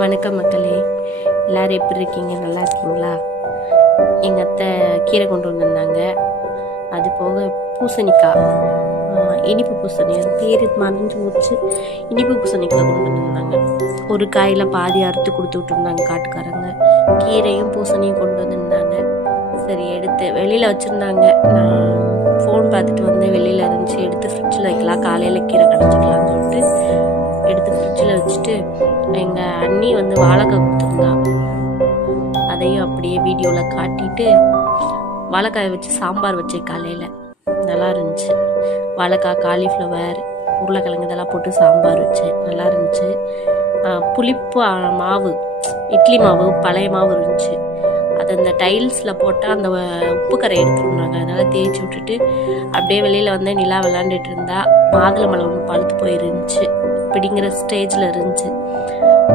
வணக்கம் மக்களே, எல்லோரும் எப்படி இருக்கீங்க? நல்லா இருக்கீங்களா? எங்கள் அத்தை கீரை கொண்டு வந்திருந்தாங்க. அது போக பூசணிக்காய், இனிப்பு பூசணி, அது பேர் மறைஞ்சு போச்சு. இனிப்பு பூசணிக்காய் கொண்டு வந்திருந்தாங்க. ஒரு காயில் பாதி அறுத்து கொடுத்து விட்டுருந்தாங்க காட்டுக்காரங்க. கீரையும் பூசணியும் கொண்டு வந்திருந்தாங்க. சரி, எடுத்து வெளியில் வச்சுருந்தாங்க. நான் ஃபோன் பார்த்துட்டு வந்து வெளியில் இருந்துச்சு, எடுத்து ஃப்ரிட்ஜில் வைக்கலாம், காலையில் கீரை கடைச்சிக்கலாம்னு சொல்லிட்டு எடுத்து ஃப்ரிட்ஜில் வச்சுட்டு எங்கள் அண்ணி வந்து வாழைக்காய் கொடுத்துருந்தா. அதையும் அப்படியே வீடியோவில் காட்டிட்டு வாழைக்காயை வச்சு சாம்பார் வச்சேன் காலையில். நல்லா இருந்துச்சு. வாழைக்காய், காலிஃப்ளவர், உருளைக்கிழங்கு இதெல்லாம் போட்டு சாம்பார் வச்சேன். நல்லா இருந்துச்சு. புளிப்பு மாவு, இட்லி மாவு, பழைய மாவு இருந்துச்சு. அது அந்த டைல்ஸில் போட்டால் அந்த உப்பு கரை எடுத்துருந்தாங்க. அதனால் தேய்ச்சி விட்டுட்டு அப்படியே வெளியில் வந்து நிலா விளாண்டுட்டு இருந்தா. மாதுளை மலை ஒன்று பழுத்து போயிருந்துச்சு, பிடிங்கிற ஸ்டேஜில் இருந்துச்சு.